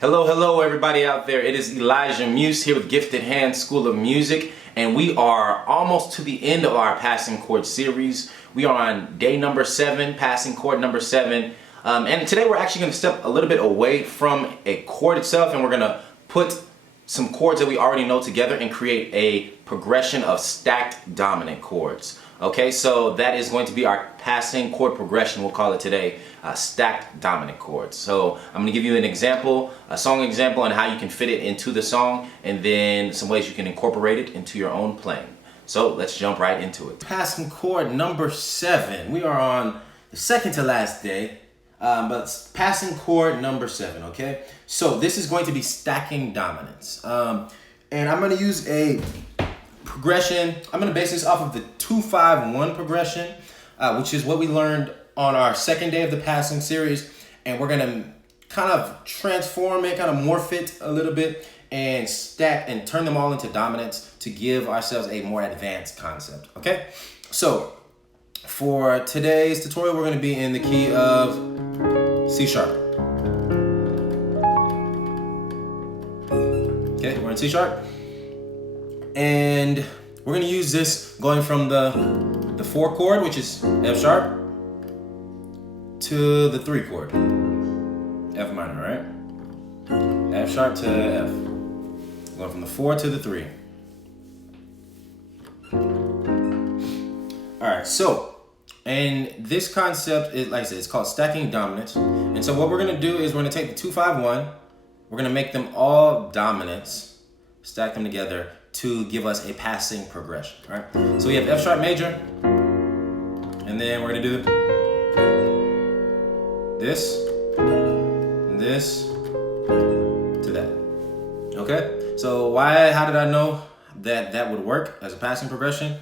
Hello everybody out there. It is Elijah Muse here with Gifted Hands School of Music, and we are almost to the end of our Passing Chord series. We are on day number 7, Passing Chord number 7. And today we're actually going to step a little bit away from a chord itself, and we're going to put some chords that we already know together and create a progression of stacked dominant chords. Okay, so that is going to be our passing chord progression, we'll call it today, stacked dominant chords. So I'm going to give you an example, a song example, and how you can fit it into the song, and then some ways you can incorporate it into your own playing. So let's jump right into it. Passing chord number 7. We are on the second to last day, but it's passing chord number 7, okay? So this is going to be stacking dominance. And I'm going to use a progression. I'm going to base this off of the 2-5-1 progression, which is what we learned on our second day of the passing series, and we're going to kind of transform it, kind of morph it a little bit, and stack and turn them all into dominants to give ourselves a more advanced concept. Okay, so for today's tutorial, we're going to be in the key of C sharp. Okay, we're in C sharp. And we're going to use this going from the 4 chord, which is F sharp, to the 3 chord, F minor, right? F sharp to F. Going from the 4 to the 3. Alright, so, and this concept is, like I said, it's called stacking dominance. And so what we're going to do is we're going to take the 2-5-1, we're going to make them all dominants, stack them together to give us a passing progression, right? So we have F sharp major, and then we're gonna do this, and this, to that, okay? So how did I know that that would work as a passing progression?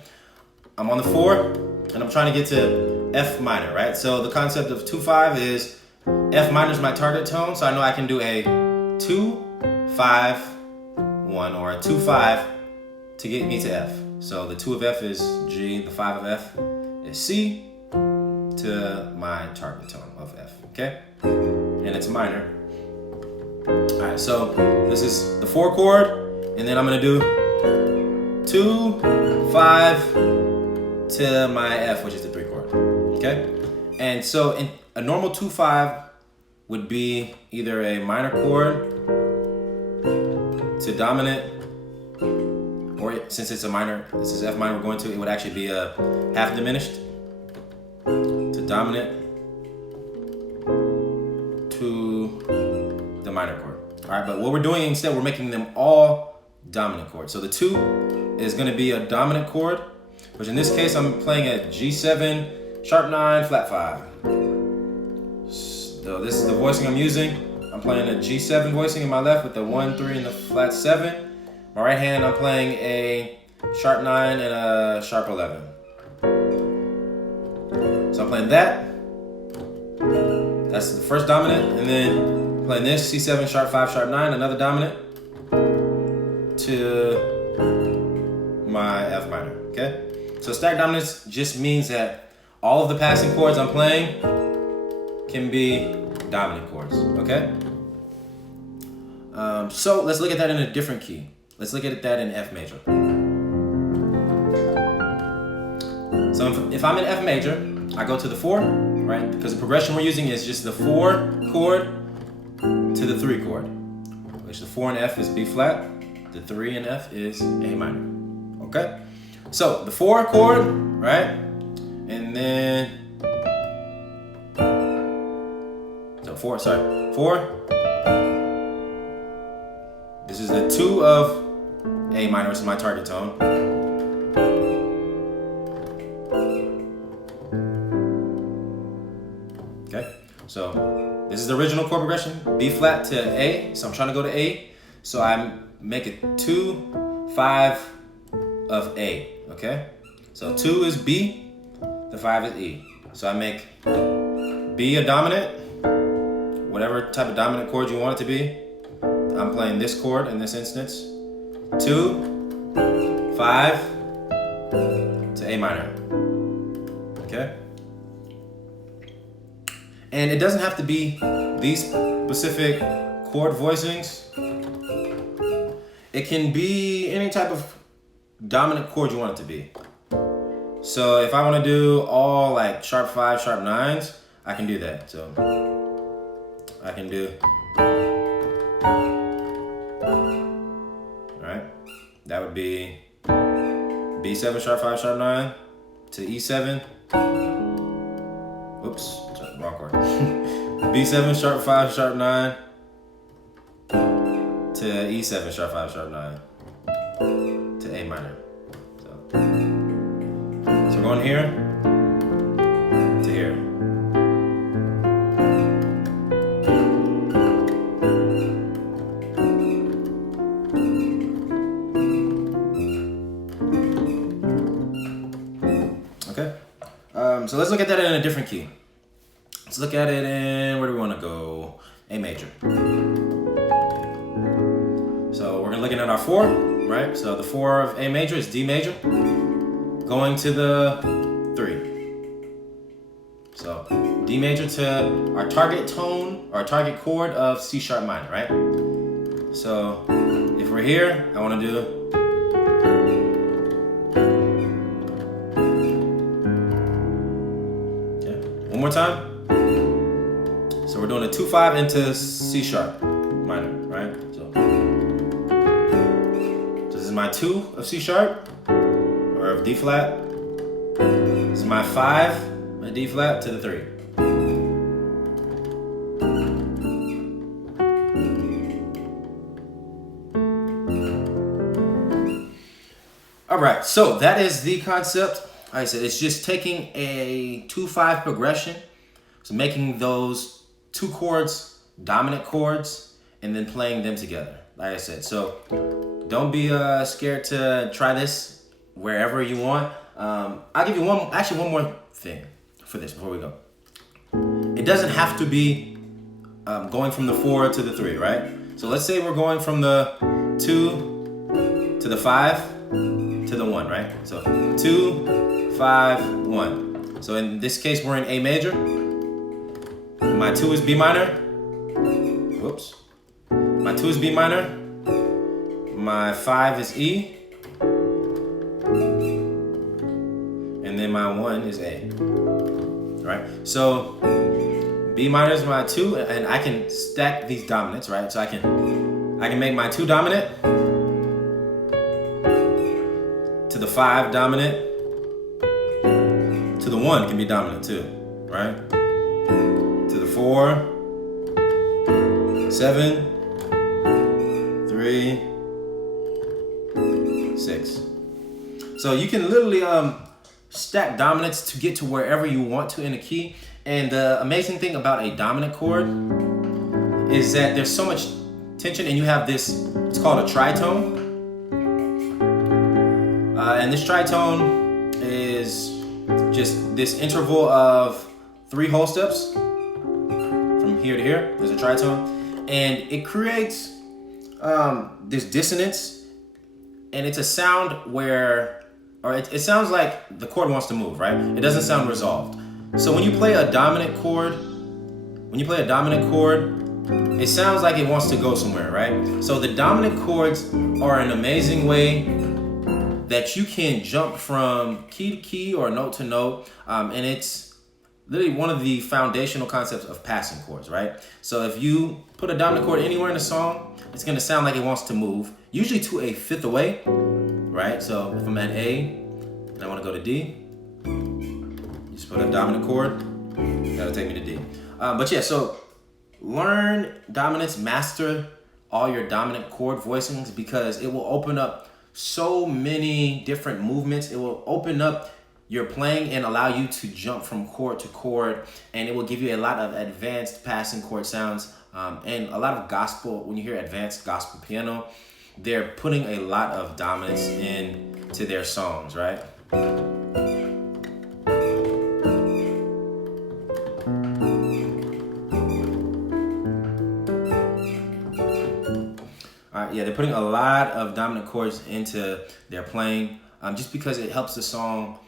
I'm on the 4, and I'm trying to get to F minor, right? So the concept of 2-5 is F minor is my target tone, so I know I can do a 2-5-1 or a 2-5 to get me to F. So the 2 of F is G, the 5 of F is C to my target tone of F, okay? And it's minor. All right, so this is the 4 chord, and then I'm gonna do 2, 5 to my F, which is the 3 chord, okay? And so in a normal 2-5 would be either a minor chord to dominant, or since it's a minor, this is F minor we're going to, it would actually be a half diminished to dominant to the minor chord. All right, but what we're doing instead, we're making them all dominant chords. So the 2 is going to be a dominant chord, which in this case I'm playing a G7, sharp 9, flat 5. So this is the voicing I'm using. I'm playing a G7 voicing in my left with the 1, 3, and the flat 7. My right hand, I'm playing a sharp 9 and a sharp 11. So I'm playing that. That's the first dominant. And then playing this, C7, sharp 5, sharp 9, another dominant to my F minor, okay? So stacked dominance just means that all of the passing chords I'm playing can be dominant chords, okay? So let's look at that in a different key. Let's look at that in F major. So if I'm in F major, I go to the 4, right? Because the progression we're using is just the 4 chord to the 3 chord, which the 4 in F is B flat, the 3 in F is A minor, okay? So the 4 chord, right? And then, so 4. This is the 2 of A minor, which is my target tone. Okay, so this is the original chord progression, B flat to A. So I'm trying to go to A. So I make it 2, 5 of A, okay? So 2 is B, the 5 is E. So I make B a dominant, whatever type of dominant chord you want it to be. I'm playing this chord in this instance. 2, 5 to A minor, okay? And it doesn't have to be these specific chord voicings. It can be any type of dominant chord you want it to be. So if I want to do all like sharp 5, sharp 9s, I can do that. So I can do, alright, that would be B7, sharp 5, sharp 9 to E7. Oops, sorry, wrong chord. B7, sharp 5, sharp 9 to E7, sharp 5, sharp 9 to A minor. So we're going here to here. Okay, so let's look at that in a different key. Let's look at it in, where do we want to go? A major. So we're looking at our 4, right? So the 4 of A major is D major, going to the 3. So D major to our target tone, our target chord of C sharp minor, right? So if we're here, I want to do, okay, one more time. So we're doing a 2-5 into C sharp minor, right? So this is my 2 of C sharp, or of D flat. This is my 5, my D flat to the 3. All right, so that is the concept. Like I said, it's just taking a 2-5 progression, so making those 2 chords dominant chords, and then playing them together. Like I said, so don't be scared to try this wherever you want. I'll give you one more thing for this before we go. It doesn't have to be going from the 4 to the 3, right? So let's say we're going from the 2 to the 5 to the 1, right? So 2, 5, 1. So in this case, we're in A major. My 2 is B minor. Whoops. My 2 is B minor. My 5 is E. And then my 1 is A. Right? So B minor is my 2, and I can stack these dominants, right? So I can make my 2 dominant to the 5 dominant to the 1 can be dominant too, right? To the 4, 7, 3, 6. So you can literally stack dominants to get to wherever you want to in a key. And the amazing thing about a dominant chord is that there's so much tension, and you have this, it's called a tritone. And this tritone is just this interval of 3 whole steps from here to here. There's a tritone, and it creates this dissonance, and it's a sound where, or it sounds like the chord wants to move, right? It doesn't sound resolved. So when you play a dominant chord, it sounds like it wants to go somewhere, right? So the dominant chords are an amazing way that you can jump from key to key or note to note, and it's literally one of the foundational concepts of passing chords, right? So if you put a dominant chord anywhere in the song, it's gonna sound like it wants to move, usually to a 5th away, right? So if I'm at A and I wanna go to D, just put a dominant chord, that'll take me to D. But yeah, so learn dominance, master all your dominant chord voicings, because it will open up so many different movements. It will open up your playing and allow you to jump from chord to chord, and it will give you a lot of advanced passing chord sounds, and a lot of gospel. When you hear advanced gospel piano, they're putting a lot of dominance into their songs, right? Yeah, they're putting a lot of dominant chords into their playing, just because it helps the song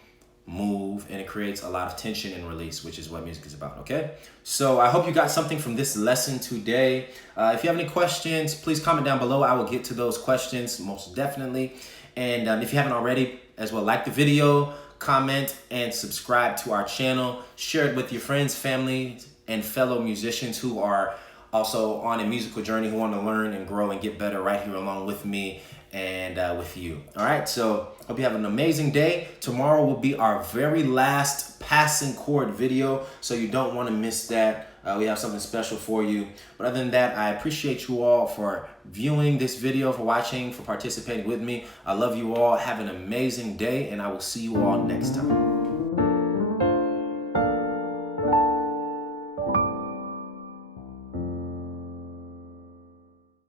move, and it creates a lot of tension and release, which is what music is about, okay? So I hope you got something from this lesson today. If you have any questions, please comment down below. I will get to those questions most definitely. And if you haven't already, as well, like the video, comment, and subscribe to our channel. Share it with your friends, family, and fellow musicians who are also on a musical journey, who want to learn and grow and get better right here along with me and with you. All right, so hope you have an amazing day. Tomorrow will be our very last passing chord video, so you don't want to miss that. We have something special for you. But other than that, I appreciate you all for viewing this video, for watching, for participating with me. I love you all. Have an amazing day, and I will see you all next time.